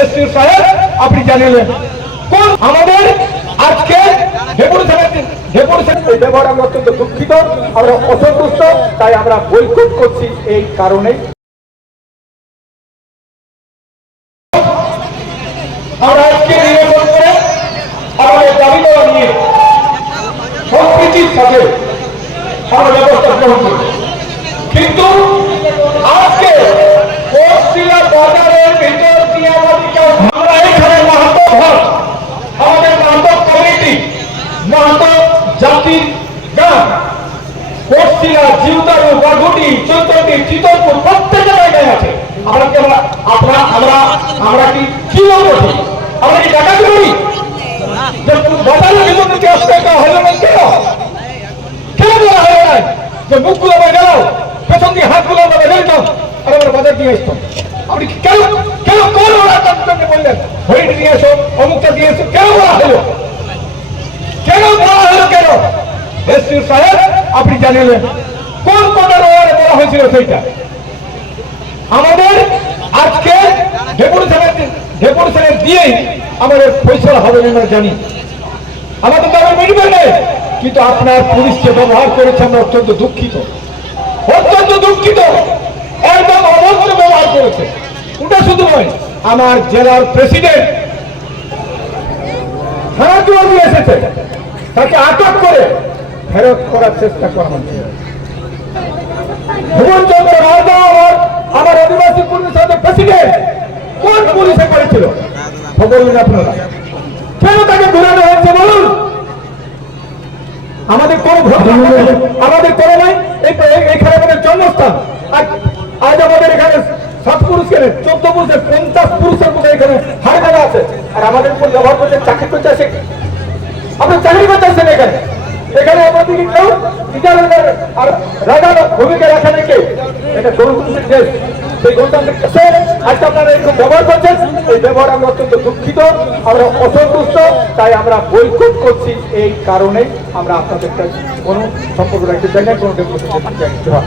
SP সাহেব আপনি জানিলেন কোন আমাদের আজকে ব্যবহার আমরা অত্যন্ত দুঃখিত, আমরা অসন্তুষ্ট, তাই আমরা বয়কট করছি এই কারণে। আমরা আজকে নির্বাচন করে আমাদের দাবি দেওয়া নিয়ে সম্প্রীতির সাথে আমরা ব্যবস্থা গ্রহণ করি, কিন্তু আজকে পশ্চিমা বাজারের ভিতর দিয়ে আমরা এখানে মাহাতো ঘর, আমাদের মাহাতো কমিটি, মাহাতো জাতির গান, পশ্চিমা জিউতারু বাঘুটি চৈতন্যী চিতলপুর প্রত্যেকটা জায়গায় আছে। আমরা কি আমরা কি বলবো, আমরা কি ডাকাতি করি? বাজারের ভিতর থেকে আসতে হলো না কেন? কেন বলা হলো না যে মুখগুলো আমরা গেল, পেছন দিয়ে হাতগুলো আমরা বেঁধে দিতাম আর আমরা বাজার দিয়ে আসতাম? আপনি কেন কেন কোন ওরা বললেন হরিণ নিয়ে এসো, অমুকটা দিয়ে এসো, কেন বলা হলো? কেন বলা হলো? কেন এসপি সাহেব আপনি জানিলেন কোন কোটার ওয়ারে বলা হয়েছিল? সেইটা আমাদের আজকে ডেপুটেশনের দিয়েই আমাদের ফয়সালা হবে না আমরা জানি, আমাদের তো আবার মিটবে না, কিন্তু আপনার পুলিশকে ব্যবহার করেছে আমরা অত্যন্ত দুঃখিত, অত্যন্ত দুঃখিত, একদম অভদ্র ব্যবহার করেছে। ওটা শুধু নয়, আমার জেলার প্রেসিডেন্ট থানা দিয়ে এসেছে, তাকে আটক করে ফেরত করার চেষ্টা করা হচ্ছে। ভুবনচন্দ্র রাজা আমার আদিবাসী পুলিশ প্রেসিডেন্ট কোন পুলিশে করেছিল বলুন আপনারা? কেন তাকে ঘুরানো হয়েছে বলুন? আমাদের কোন আমাদের কোনো নাই, এখানে আমাদের জন্মস্থান, আজ আমাদের এখানে 7 পুরুষ কেন 14 পুরুষের 50 পুরুষের মধ্যে এখানে হার জায়গা আছে, আর আমাদের উপর ব্যবহার করতে চাকরি করতে আসে। আপনি চাকরি করতে আসছেন এখানে, এখানে আমাদের কেউ বিচারের আর রাজার ভূমিকা রাখা নেই কেউ। এটা গণতান্ত্রিক দেশ, সেই গণতান্ত্রিক দেশে আজকে আপনারা এরকম ব্যবহার করছেন, এই ব্যবহার আমরা অত্যন্ত দুঃখিত, আমরা অসন্তুষ্ট, তাই আমরা বয়কট করছি এই কারণে। আমরা আপনাদের কাছে কোনো সম্পর্ক রাখতে চাই না, কোনো চাই না।